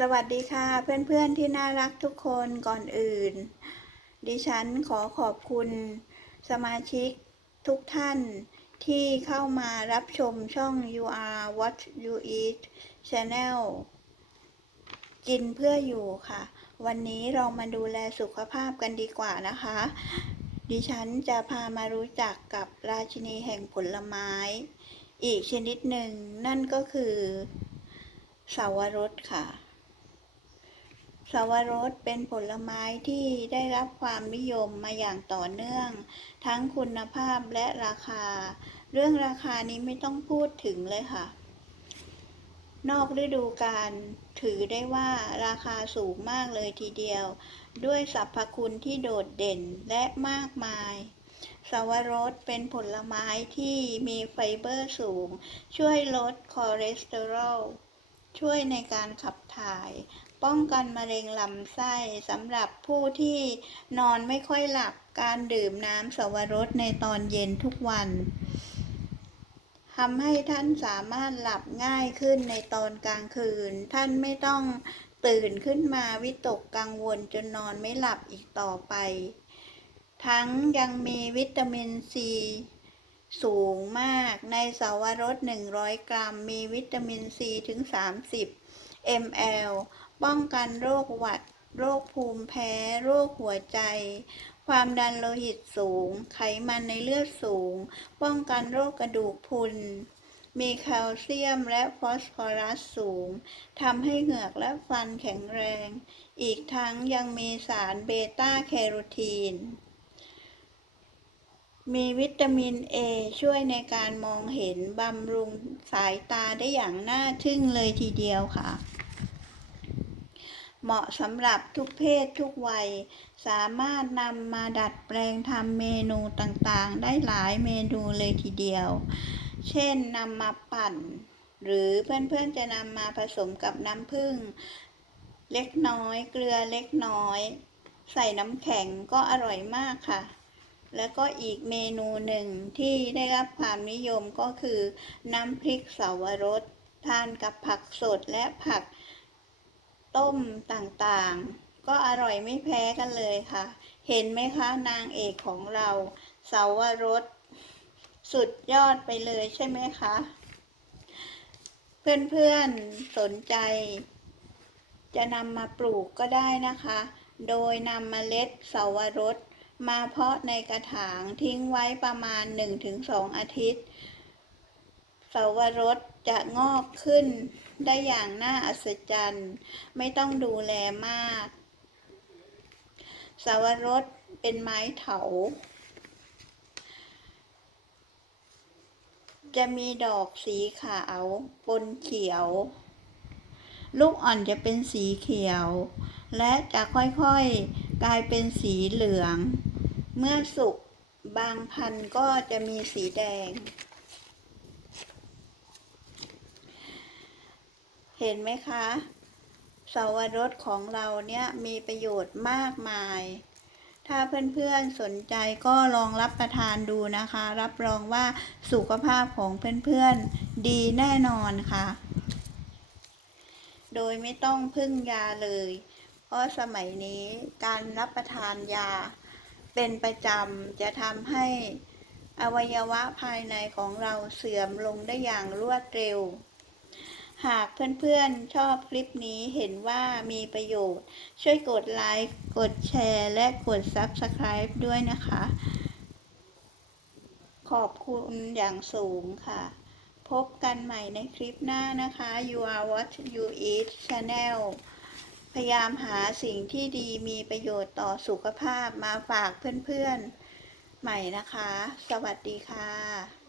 สวัสดีค่ะเพื่อนๆที่น่ารักทุกคนก่อนอื่น ดิฉันขอขอบคุณสมาชิกทุกท่านที่เข้ามารับชมช่อง You Are What You Eat Channel กินเพื่ออยู่ค่ะ วันนี้เรามาดูแลสุขภาพกันดีกว่านะคะ ดิฉันจะพามารู้จักกับราชินีแห่งผลไม้ อีกชนิดหนึ่งนั่นก็คือสาวรสค่ะ สวรสเป็นผลไม้ที่ได้รับความนิยมมาอย่างต่อเนื่อง ทั้งคุณภาพและราคา เรื่องราคานี้ไม่ต้องพูดถึงเลยค่ะ นอกฤดูกาลถือได้ว่าราคาสูงมากเลยทีเดียว ด้วยสรรพคุณที่โดดเด่นและมากมายสวรสเป็นผลไม้ที่มีไฟเบอร์สูง ช่วยลดคอเลสเตอรอลช่วยในการขับถ่าย ป้องกันมะเร็งลำไส้สำหรับผู้ที่นอนไม่ค่อยหลับการดื่มน้ำสวรสในตอนเย็นทุกวันทำให้ท่านสามารถหลับง่ายขึ้นในตอนกลางคืน ท่านไม่ต้องตื่นขึ้นมาวิตกกังวลจนนอนไม่หลับอีกต่อไป ทั้งยังมีวิตามินซีสูงมากในสาวรส 100 กรัม มีวิตามินซีถึง 30 ml ป้องกันโรคหวัด โรคภูมิแพ้ โรคหัวใจ ความดันโลหิตสูง ไขมันในเลือดสูง ป้องกันโรคกระดูกพรุน มีแคลเซียมและฟอสฟอรัสสูง ทำให้เหงือกและฟันแข็งแรง อีกทั้งยังมีสารเบต้าแคโรทีนมีวิตามินเอช่วยในการมองเห็นบำรุงสายตาได้อย่างน่าทึ่งเลยทีเดียวค่ะ เหมาะสำหรับทุกเพศทุกวัย สามารถนำมาดัดแปลงทำเมนูต่างๆ ได้หลายเมนูเลยทีเดียว เช่นนำมาปั่น หรือเพื่อนๆจะนำมาผสมกับน้ำผึ้งเล็กน้อย เกลือเล็กน้อย ใส่น้ำแข็งก็อร่อยมากค่ะ แล้วก็อีกเมนูหนึ่งที่ได้รับความนิยมก็คือ น้ำพริกเสาวรสทานกับผักสดและผัก ต้มต่างๆ ก็อร่อยไม่แพ้กันเลยค่ะ เห็นไหมคะนางเอกของเราเสาวรสสุดยอดไปเลยใช่ไหมคะ เพื่อนๆสนใจ จะนำมาปลูกก็ได้นะคะ โดยนำเมล็ดเสาวรสมาเพาะในกระถางทิ้งไว้ประมาณ 1-2 อาทิตย์ สาวรสจะงอกขึ้นได้อย่างน่าอัศจรรย์ ไม่ต้องดูแลมาก สาวรสเป็นไม้เถา จะมีดอกสีขาวปนเขียว ลูกอ่อนจะเป็นสีเขียว และจะค่อยๆกลายเป็นสีเหลือง เมื่อสุกบางพันธุ์ก็จะมีสีแดง เห็นไหมคะสาวรสของเราเนี่ยมีประโยชน์มากมาย ถ้าเพื่อนๆสนใจก็ลองรับประทานดูนะคะ รับรองว่าสุขภาพของเพื่อนๆดีแน่นอนค่ะ โดยไม่ต้องพึ่งยาเลย เพราะสมัยนี้การรับประทานยาเป็นประจำจะทำให้อวัยวะภายในของเราเสื่อมลงได้อย่างรวดเร็ว หากเพื่อนๆชอบคลิปนี้เห็นว่ามีประโยชน์ ช่วยกดไลค์ กดแชร์ และกด Subscribe ด้วยนะคะ ขอบคุณอย่างสูงค่ะ พบกันใหม่ในคลิปหน้านะคะ You are what you eat channel พยายามหาสิ่งที่ดีมีประโยชน์ต่อสุขภาพมาฝากเพื่อนๆใหม่นะคะ สวัสดีค่ะ